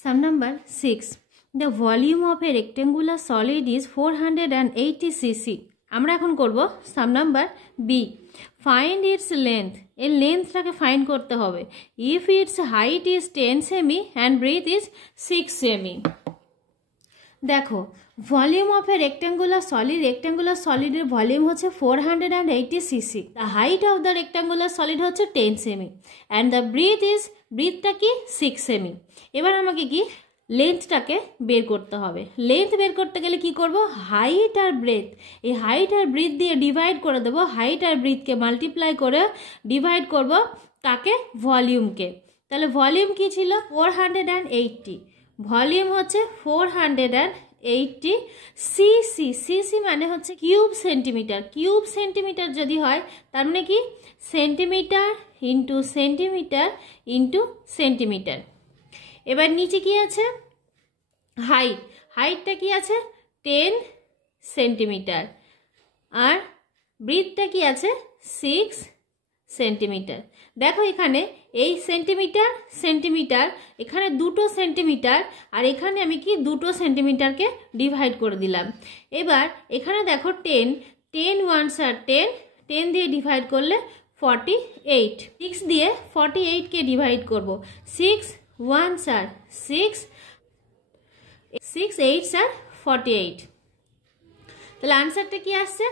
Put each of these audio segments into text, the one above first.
Sum number 6. The volume of a rectangular solid is 480 cc. আমরা এখন করব sum number B. Find its length. এর লেন্থটাকে find করতে হবে। If its height is 10 cm and breadth is 6 cm. দেখো volume of a rectangular সলিডের volume হচ্ছে 480 cc. The height of the rectangular solid হচ্ছে 10 সেমি অ্যান্ড দ্য ব্রেথটা কি 6 semi. এবার আমাকে কি লেন্থটাকে বের করতে হবে। লেন্থ বের করতে গেলে কি করব, হাইট আর ব্রেথ, এই হাইট আর ব্রেথ দিয়ে ডিভাইড করে দেবো। হাইট আর ব্রেথকে মাল্টিপ্লাই করে ডিভাইড করব তাকে ভলিউমকে। তাহলে ভলিউম কি ছিল 480, ভলিউম হচ্ছে 480 সিসি। সিসি মানে হচ্ছে কিউব সেন্টিমিটার। কিউব সেন্টিমিটার যদি হয় তার মানে কি centimetre into centimetre into centimetre. এবার নিচে কি আছে হাইট, হাইটটা কি আছে 10 সেন্টিমিটার আর ব্রেথটা কি আছে 6 সেন্টিমিটার। দেখো এখানে এই সেন্টিমিটার সেন্টিমিটার, এখানে দুটো সেন্টিমিটার আর এখানে আমি কি দুটো সেন্টিমিটারকে ডিভাইড করে দিলাম। এবার এখানে দেখো 10 ওয়ান্স আর 10 দিয়ে ডিভাইড করলে 48, 6 দিয়ে 48কে ডিভাইড করব। 6 ওয়ান্স আর 6, 6 8 আর 48। তাহলে আনসারটা কি আসছে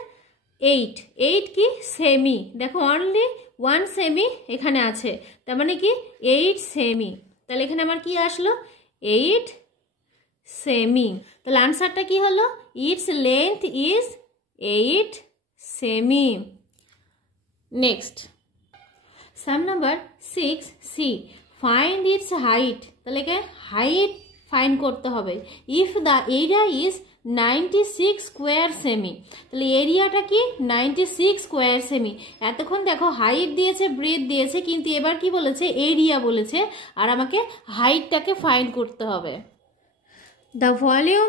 8 কি সেমি। দেখো অনলি 1 সেমি এখানে আছে, তার মানে কি 8 সেমি। তাহলে এখানে আমার কি আসলো 8 সেমি। তাহলে আনসারটা কি হলো its length is 8 cm. Next sum number 6 C. Find its height. তাহলে হাইট ফাইন্ড করতে হবে। If the area is 96 square cm. তাহলে এরিয়াটা কি 96 স্কোয়ার সেমি। এতক্ষণ দেখো হাইট দিয়েছে ব্রেথ দিয়েছে, কিন্তু এবার কি বলেছে এরিয়া বলেছে আর আমাকে হাইটটাকে ফাইন্ড করতে হবে। The volume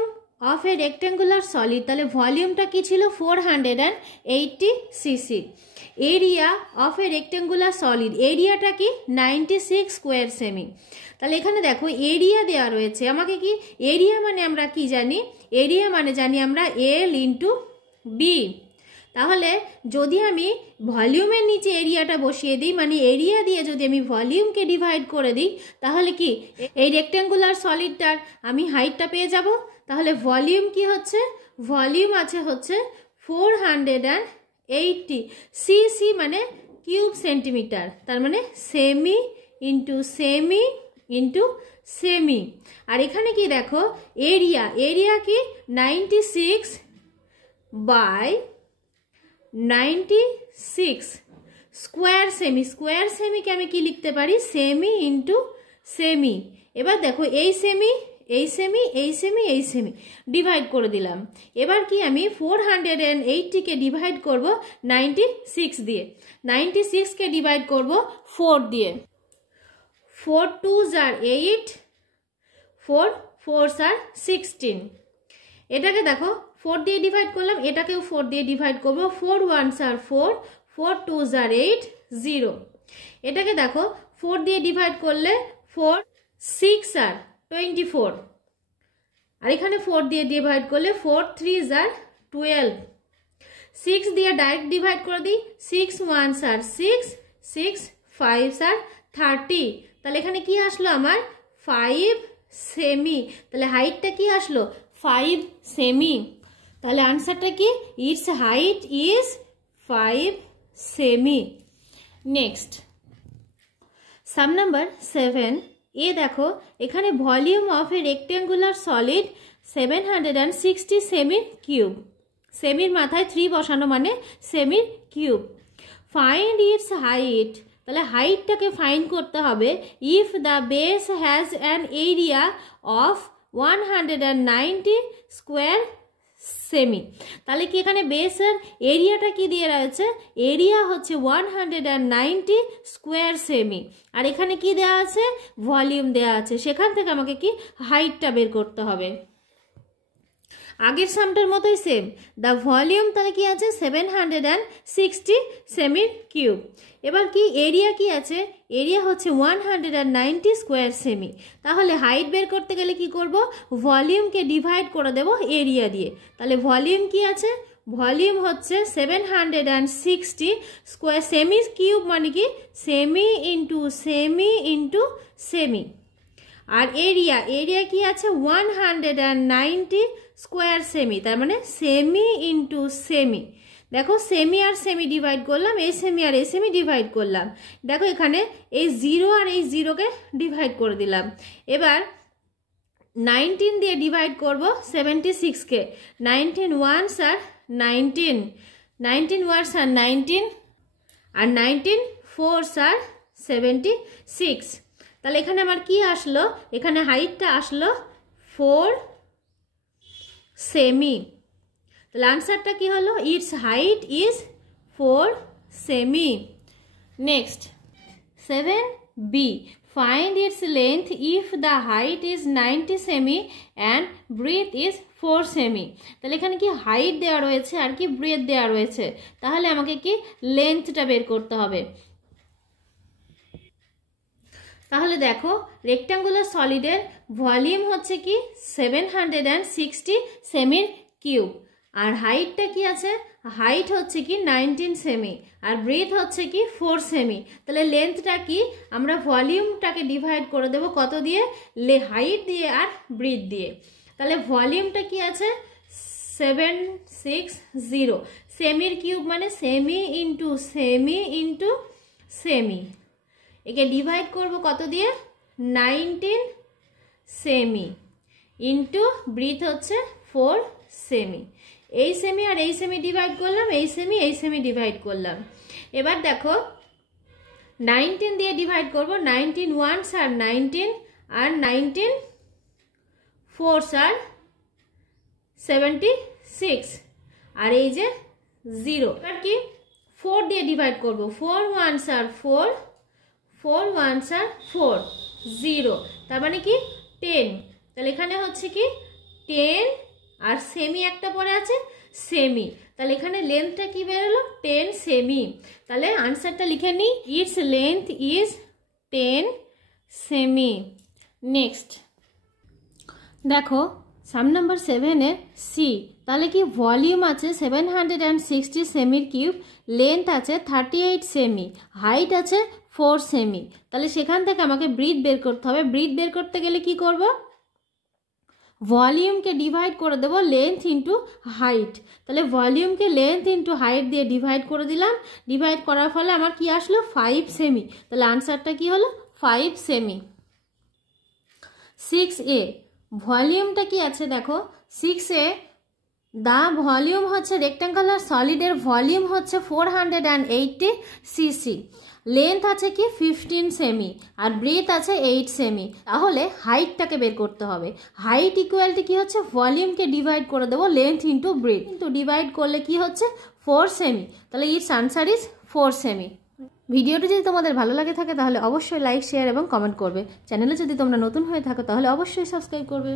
of a rectangular solid, তাহলে ভলিউমটা কি ছিল 480 CC. Area of a rectangular solid, এরিয়াটা কি 96 স্কোয়ার সেমি। তাহলে এখানে দেখো এরিয়া দেওয়া রয়েছে। আমাকে কি এরিয়া মানে আমরা কি জানি, এরিয়া মানে জানি আমরা এল ইন্টু বি। তাহলে যদি আমি ভলিউমের নিচে এরিয়াটা বসিয়ে দিই, মানে এরিয়া দিয়ে যদি আমি ভলিউমকে ডিভাইড করে দিই, তাহলে কি এই রেক্ট্যাঙ্গুলার সলিডটার আমি হাইটটা পেয়ে যাব। তাহলে ভলিউম কি হচ্ছে, ভলিউম আছে হচ্ছে 480 সিসি মানে কিউব সেন্টিমিটার, তার মানে cm into cm into cm. আর এখানে কি দেখো এরিয়া, এরিয়া কি 96 বাই 96 স্কোয়ার সেমি। স্কোয়ার সেমিকে আমি কি লিখতে পারি সেমি ইন্টু সেমি। এবার দেখো এই সেমি এই সেমি এই সেমি এই সেমি ডিভাইড করে দিলাম। এবার কি আমি 480কে ডিভাইড করব 96 দিয়ে। 96কে ডিভাইড করব 4 দিয়ে। 4 2s are 8, 4 4s are 16। এটাকে দেখো 4 দিয়ে ডিভাইড করলাম, এটাকেও 4 দিয়ে ডিভাইড করব। 4 1s are 4, 4 2s are 8 0। এটাকে দেখো 4 দিয়ে ডিভাইড করলে 4 6 are 24 আর এখানে 4 দিয়ে ডিভাইড করলে 4 3s are 12। 6 দিয়ে ডাইরেক্ট ডিভাইড করে দিই, 6 1s are 6, 6 5s are 30। তাহলে এখানে কি আসলো আমার 5 সেমি। তাহলে হাইটটা কি আসলো 5 সেমি। তাহলে আনসারটা কি its height is 5 cm. Next sum number 7 এ দেখো এখানে volume of a rectangular solid 760 সেমির কিউব। সেমির মাথায় 3 বসানো মানে সেমির কিউব। Find its height. তাহলে হাইটটাকে ফাইন্ড করতে হবে। If the base has an area of 190 square cm. তাহলে কি এখানে বেসের এরিয়াটা কি দিয়ে রয়েছে, এরিয়া হচ্ছে 190 স্কোয়ার সেমি আর এখানে কি দেওয়া আছে ভলিউম দেওয়া আছে। সেখান থেকে আমাকে কি হাইটটা বের করতে হবে। আগের সামটার মতোই সেম। দ্য ভলিউম তাহলে কি আছে 760 সেমির কিউব। এবার কি এরিয়া কি আছে, এরিয়া হচ্ছে 190 স্কোয়ার সেমি। তাহলে হাইট বের করতে গেলে কি করব, ভলিউমকে ডিভাইড করে দেব এরিয়া দিয়ে। তাহলে ভলিউম কি আছে, ভলিউম হচ্ছে 760 স্কোয়ার সেমি কিউব মানে কি cm into cm into cm. আর এরিয়া, এরিয়া কি আছে 190 স্কোয়ার সেমি, তার মানে সেমি ইন্টু সেমি। দেখো সেমি আর সেমি ডিভাইড করলাম, এই সেমি আর এই সেমি ডিভাইড করলাম। দেখো এখানে এই 0 আর এই 0কে ডিভাইড করে দিলাম। এবার 19 দিয়ে ডিভাইড করব 76কে। 19 ওয়ান্স আর 19, 19 ওয়ান্স আর 19 আর 19 ফোরস আর 76। তাহলে এখানে আমার কি আসলো, এখানে হাইটটা আসলো 4 সেমি। তাহলে আনসারটা কি হলো, it's height is 4 semi. Next 7b, find its length if the height is 90 semi and breadth is 4 semi. তাহলে এখানে কি হাইট দেওয়া রয়েছে আর কি ব্রেথ দেওয়া রয়েছে, তাহলে আমাকে কি লেন্থটা বের করতে হবে। তাহলে দেখো রেক্ট্যাঙ্গুলার সলিডের ভলিউম হচ্ছে কি 760 সেমির কিউব, আর হাইটটা কি আছে, হাইট হচ্ছে কি 19 সেমি আর ব্রেথ হচ্ছে কি 4 সেমি। তাহলে লেন্থটা কি, আমরা ভলিউমটাকে ডিভাইড করে দেব কত দিয়ে, হাইট দিয়ে আর ব্রেথ দিয়ে। তাহলে ভলিউমটা কি আছে 760, সেমির কিউব মানে cm into cm into semi. একে ডিভাইড করব কত দিয়ে 19 সেমি ইন্টু ব্রেথ হচ্ছে 4 সেমি। এই সেমি আর এই সেমি ডিভাইড করলাম, এই সেমি ডিভাইড করলাম। এবার দেখো 19 দিয়ে ডিভাইড করব, 19 ওয়ান্স আর 19 আর 19 ফোরস আর 76 আর এই যে 0। এবার কি 4 দিয়ে ডিভাইড করব, 4 ওয়ান্স আর 4, 4 ওয়ান্স আর 4, 0, তার মানে কি 10। তাহলে এখানে হচ্ছে কি 10 আর সেমি একটা পরে আছে সেমি, তাহলে এখানে লেন্থটা কি বেরোলো 10 সেমি। তাহলে আনসারটা লিখে নিই, it's length is 10 semi. Next দেখো সাম নাম্বার 7-এর সি, তাহলে কি ভলিউম আছে 760 সেমির কিউব, লেন্থ আছে 38 সেমি, হাইট আছে 4 সেমি। তাহলে সেখান থেকে আমাকে ব্রেথ বের করতে হবে। ব্রেথ বের করতে গেলে কি করব, ভলিউমকে ডিভাইড করে দেব লেন্থ ইন্টু হাইট। তাহলে ভলিউমকে লেন্থ ইন্টু হাইট দিয়ে ডিভাইড করে দিলাম, ডিভাইড করার ফলে আমার কি আসলো 5 সেমি। তাহলে আনসারটা কি হলো 5 সেমি। 6a, ভলিউমটা কি আছে দেখো 6a, দা ভলিউম হচ্ছে রেক্ট্যাঙ্গুলার সলিডের ভলিউম হচ্ছে 480 সিসি, লেন্থ আছে কি 15 সেমি আর ব্রেথ আছে 8 সেমি। তাহলে হাইটটাকে বের করতে হবে। হাইট ইকুয়ালটি কি হচ্ছে, ভলিউমকে ডিভাইড করে দেবো লেন্থ ইন্টু ব্রেথ, কিন্তু ডিভাইড করলে কি হচ্ছে 4 সেমি। তাহলে ইটস আনসার ইজ 4 সেমি। ভিডিওটি যদি তোমাদের ভালো লাগে থাকে তাহলে অবশ্যই লাইক, শেয়ার এবং কমেন্ট করবে। চ্যানেলে যদি তোমরা নতুন হয়ে থাকো তাহলে অবশ্যই সাবস্ক্রাইব করবে।